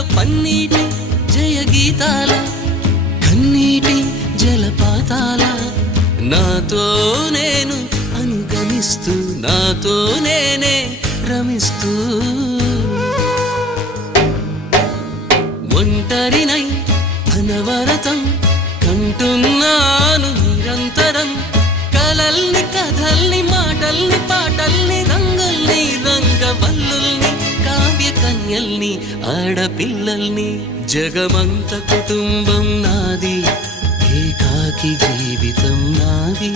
గాలిలో పన్నీటి జయ గీతాల కన్నీటి జలపాతాల నాతో నేను అనుగమిస్తూ నాతో నేనే రమిస్తూ ఒంటరినై అనవరతం కంటున్నాను నిరంతరం కలల్ని కథల్ని మాటల్ని పాటల్ని రంగుల్ని రంగవల్లుల్ని కావ్య కన్యల్ని ఆడపిల్లల్ని జగమంత కుటుంబం నాది ఏకాకి జీవితం నాది